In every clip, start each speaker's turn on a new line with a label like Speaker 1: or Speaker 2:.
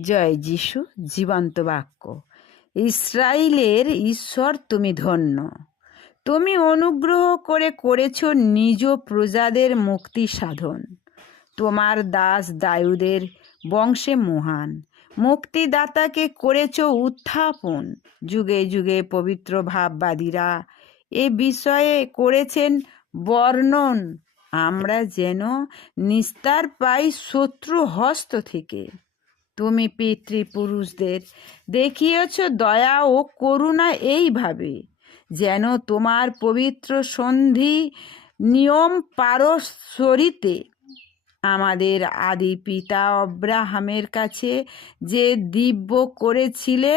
Speaker 1: জয় যিশু, জীবন্ত বাক্য। ইসরায়েলের ঈশ্বর তুমি ধন্য। তুমি অনুগ্রহ করে করেছ নিজ প্রজাদের মুক্তি সাধন। তোমার দাস দায়ুদের বংশে মহান। মুক্তিদাতাকে করেছ উত্থাপন। যুগে যুগে পবিত্র ভাববাদীরা এ বিষয়ে করেছেন বর্ণন। আমরা যেন নিস্তার পাই শত্রু হস্ত থেকে। তুমি পিতৃপুরুষদের। দেখিয়েছ দয়া ও করুণা এইভাবে, যেন তোমার পবিত্র সন্ধি নিয়ম পারস্বরিতে আমাদের আদি পিতা অব্রাহামের কাছে যে দিব্য করেছিলে,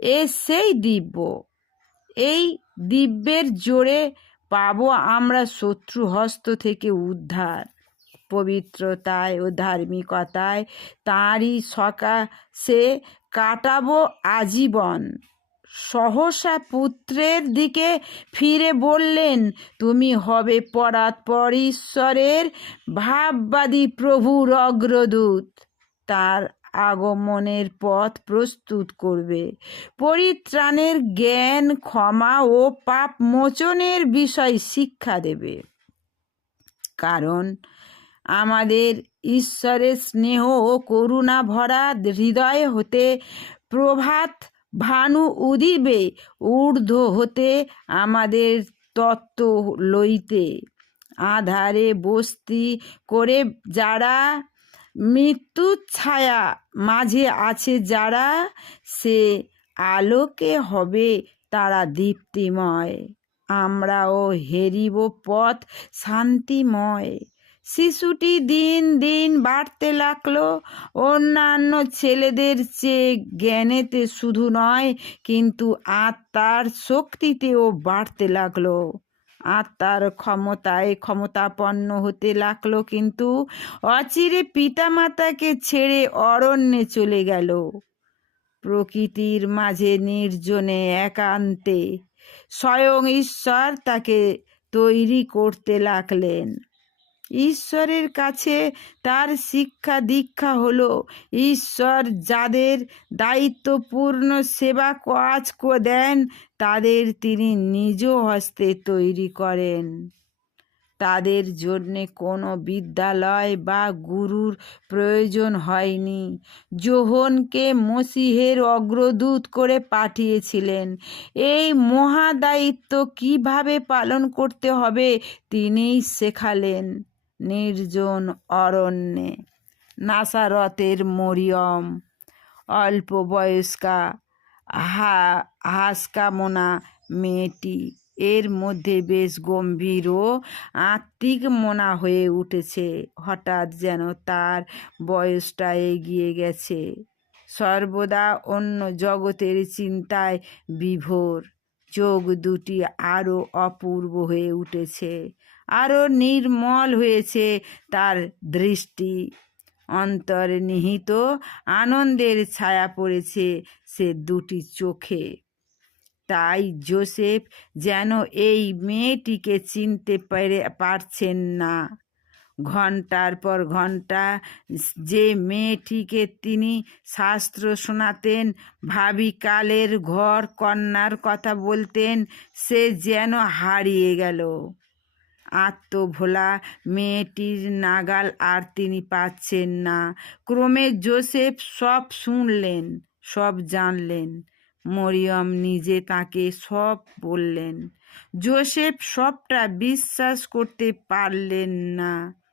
Speaker 1: এ সেই দিব্য। এই দিব্যের জোরে পাবো আমরা শত্রু হস্ত থেকে উদ্ধার। পবিত্রতায় ও ধার্মিকতায় তাঁরই সকাশে কাটাবো আজীবন। সহসা পুত্রের দিকে ফিরে বললেন, তুমি হবে পরাৎপর ঈশ্বরের ভাববাদী প্রভুর অগ্রদূত। তার আগমনের পথ প্রস্তুত করবে। পরিত্রাণের জ্ঞান, ক্ষমা ও পাপ মোচনের বিষয় শিক্ষা দেবে। কারণ আমাদের ঈশ্বরের স্নেহ ও করুণা ভরা হৃদয় হতে প্রভাত ভানু উদিবে ঊর্ধ্ব হতে আমাদের তত্ত্ব লইতে। আধারে বস্তি করে যারা মৃত্যুর ছায়া মাঝে আছে যারা, সে আলোকে হবে তারা দীপ্তিময়। আমরাও হেরিব পথ শান্তিময়। শিশুটি দিন দিন বাড়তে লাগল। অন্যান্য ছেলেদের চেয়ে জ্ঞানেতে শুধু নয়, কিন্তু আত্মার শক্তিতেও বাড়তে লাগল। আত্মার ক্ষমতায় ক্ষমতাপন্ন হতে লাগল, কিন্তু অচিরে পিতামাতাকে ছেড়ে অরণ্যে চলে গেল। প্রকৃতির মাঝে নির্জনে একান্তে স্বয়ং ঈশ্বর তাকে তৈরি করতে লাগলেন। ঈশ্বরের কাছে তার শিক্ষা দীক্ষা হলো। ঈশ্বর যাদের দায়িত্বপূর্ণ সেবা কাজ দেন, তাদের তিনি নিজ হস্তে তৈরি করেন। তাদের জন্যে কোনো বিদ্যালয় বা গুরুর প্রয়োজন হয়নি। যোহনকে মসিহের অগ্রদূত করে পাঠিয়েছিলেন। এই মহাদায়িত্ব কীভাবে পালন করতে হবে তিনিই শেখালেন। নির্জন অরণ্যে। নাসারতের মরিয়ম, অল্প বয়স্কা হা, হাসকামনা মেয়েটি। এর মধ্যে বেশ গম্ভীর ও আত্মিক মনা হয়ে উঠেছে। হঠাৎ যেন তার বয়সটা এগিয়ে গেছে। সর্বদা অন্য জগতের চিন্তায় বিভোর। চোখ দুটি আরও অপূর্ব হয়ে উঠেছে আরও নির্মল হয়েছে তার দৃষ্টি। অন্তরে নিহিত আনন্দের ছায়া পড়েছে সে দুটি চোখে। তাই জোসেফ যেন এই মেয়েটিকে চিনতে পেরে পারছেন না। ঘণ্টার পর ঘণ্টা যে মেয়েটিকে তিনি শাস্ত্র শোনাতেন ভাবিকালের ঘর কন্যার কথা বলতেন, সে যেন হারিয়ে গেল। আত্মভোলা মেয়েটির নাগাল আর তিনি পাচ্ছেন না। ক্রমে জোসেফ সব শুনলেন, সব জানলেন। মরিয়ম নিজে তাকে সব বললেন। জোসেফ সবটা বিশ্বাস করতে পারলেন না।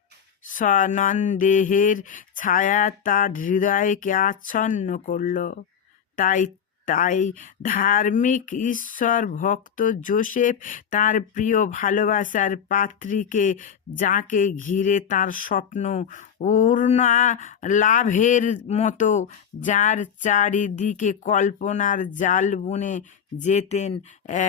Speaker 1: সনন্দেহের ছায়া তার হৃদয়কে আচ্ছন্ন করল। তাই তাই ধার্মিক ঈশ্বর ভক্ত জোসেফ তার প্রিয় ভালোবাসার পাত্রীকে, যাকে ঘিরে তার স্বপ্ন উর্ণা লাভের মতো, যার চারিদিকে কল্পনার জাল বুনে যেতেন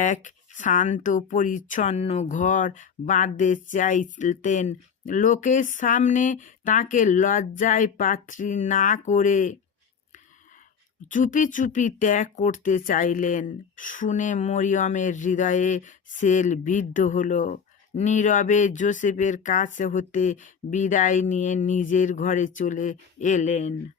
Speaker 1: এক শান্ত, পরিচ্ছন্ন ঘর বাঁধতে চাইতেন লোকের সামনে তাকে লজ্জায় পাত্রী না করে চুপি চুপি ত্যাগ করতে চাইলেন। শুনে মরিয়মের হৃদয়ে সেল বিদ্ধ হলো। নীরবে জোসেফের কাছে হতে বিদায় নিয়ে নিজের ঘরে চলে এলেন।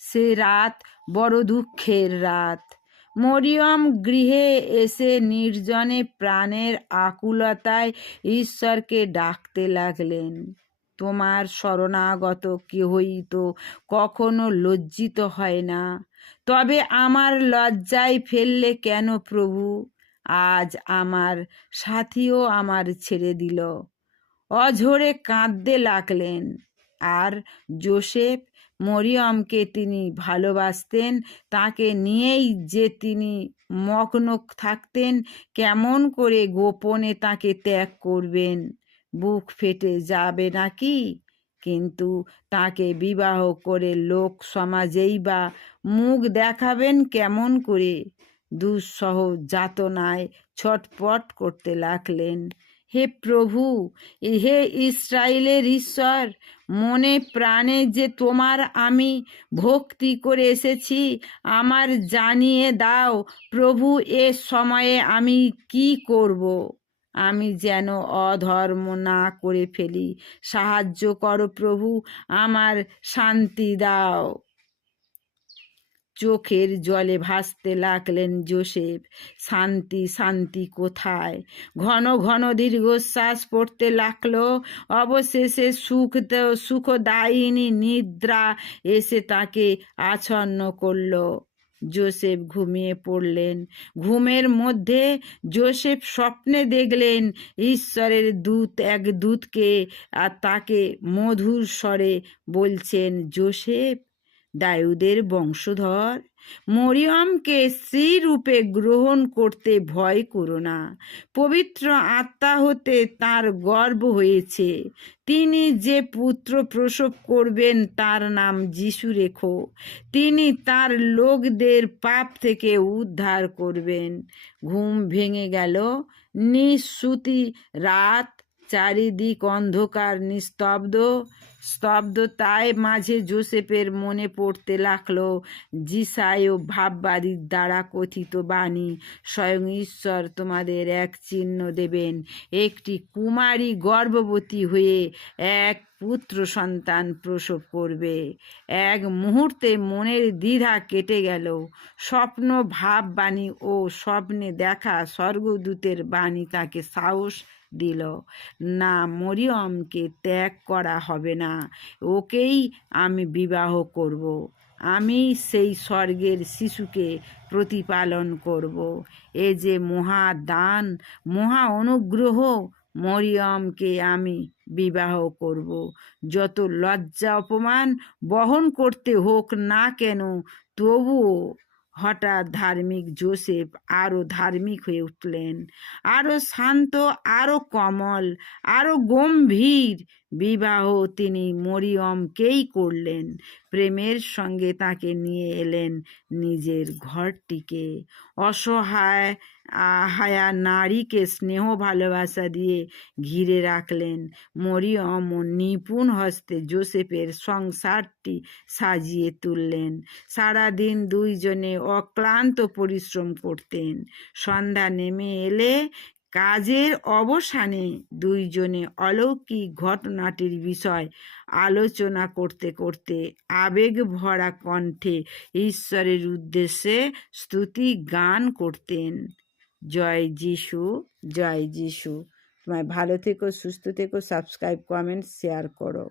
Speaker 1: সে রাত বড় দুঃখের রাত। মরিয়ম গৃহে এসে নির্জনে প্রাণের আকুলতায় ঈশ্বরকে ডাকতে লাগলেন। তোমার শরণাগত কেহই তো কখনো লজ্জিত হয় না। তবে আমার লজ্জায় ফেললে কেন প্রভু? আজ আমার সাথীও আমার ছেড়ে দিল। অঝরে কাঁদতে লাগলেন। আর জোসেফ মরিয়মকে তিনি ভালোবাসতেন। তাকে নিয়েই যে তিনি মগ্ন থাকতেন, কেমন করে গোপনে তাকে ত্যাগ করবেন? বুক ফেটে যাবে নাকি? কিন্তু তাকে বিবাহ করে লোক সমাজেই বা মুখ দেখাবেন কেমন করে? দুঃসহ যাতনায় ছটপট করতে লাগলেন। হে প্রভু, হে ইসরায়েলের ঈশ্বর, মনে প্রাণে যে তোমার আমি ভক্তি করে এসেছি, আমার জানিয়ে দাও, প্রভু, এ সময়ে আমি কি করব? আমি যেন অধর্ম না করে ফেলি। সাহায্য করো প্রভু, আমার শান্তি দাও। চোখের জলে ভাসতে লাগলেন জোসেফ। শান্তি শান্তি কোথায়? ঘন ঘন দীর্ঘশ্বাস পড়তে লাগল। অবশেষে সুখ সুখদায়িনী নিদ্রা এসে তাকে আচ্ছন্ন করল। জোসেফ ঘুমিয়ে পড়লেন। ঘুমের মধ্যে জোসেফ স্বপ্নে দেখলেন ঈশ্বরের দূত, এক দূতকে, আর তাকে মধুর স্বরে বলছেন, জোসেফ দায়ুদের বংশধর। মরিয়মকে স্ত্রী রূপে গ্রহণ করতে ভয় করো না। পবিত্র আত্মা হতে তার গর্ব হয়েছে। তিনি যে পুত্র প্রসব করবেন, তার নাম যিশু রেখো। তিনি তার লোকদের পাপ থেকে উদ্ধার করবেন। ঘুম ভেঙে গেল। নিঃশ্রুতি রাত, চারিদিক অন্ধকার, নিস্তব্ধ। স্তব্ধতায় মাঝে জোসেফের মনে পড়তে লাগল জিসায় ও ভাববাদীর দ্বারা কথিত বাণী। স্বয়ং ঈশ্বর তোমাদের এক চিহ্ন দেবেন। একটি কুমারী গর্ভবতী হয়ে এক পুত্র সন্তান প্রসব করবে। এক মুহূর্তে মনের দ্বিধা কেটে গেল। স্বপ্ন ভাব বাণী ও স্বপ্নে দেখা স্বর্গদূতের বাণী তাকে সাহস দিল। না মরিয়মকে ত্যাগ করা হবে না। ওকেই আমি বিবাহ করব। আমি সেই স্বর্গের শিশুকে প্রতিপালন করব। এ যে মহা দান, মহা অনুগ্রহ, মরিয়মকে আমি বিবাহ করব যত লজ্জা, অপমান বহন করতে হোক না কেন, তবুও হঠাৎ ধার্মিক জোসেফ আরও ধার্মিক হয়ে উঠলেন। আরও শান্ত, আরও কমল, আরও গম্ভীর বিবাহ তিনি মরিয়মকেই করলেন। প্রেমের সঙ্গে তাকে নিয়ে এলেন নিজের ঘরটিকে। অসহায় হায়া নারীকে স্নেহ ভালোবাসা দিয়ে ঘিরে রাখলেন। মরিয়ম নিপুণ হস্তে জোসেফের সংসারটি সাজিয়ে তুললেন। সারাদিন দুইজনে অক্লান্ত পরিশ্রম করতেন। সন্ধ্যা নেমে এলে কাজের অবসানে দুইজনে অলৌকিক ঘটনাটির বিষয় আলোচনা করতে করতে আবেগ ভরা কণ্ঠে ঈশ্বরের উদ্দেশ্যে স্তুতি গান করতেন। জয় যিশু জয় যিশু। তোমায় ভালো থেকো সুস্থ থেকো সাবস্ক্রাইব কমেন্ট শেয়ার করো।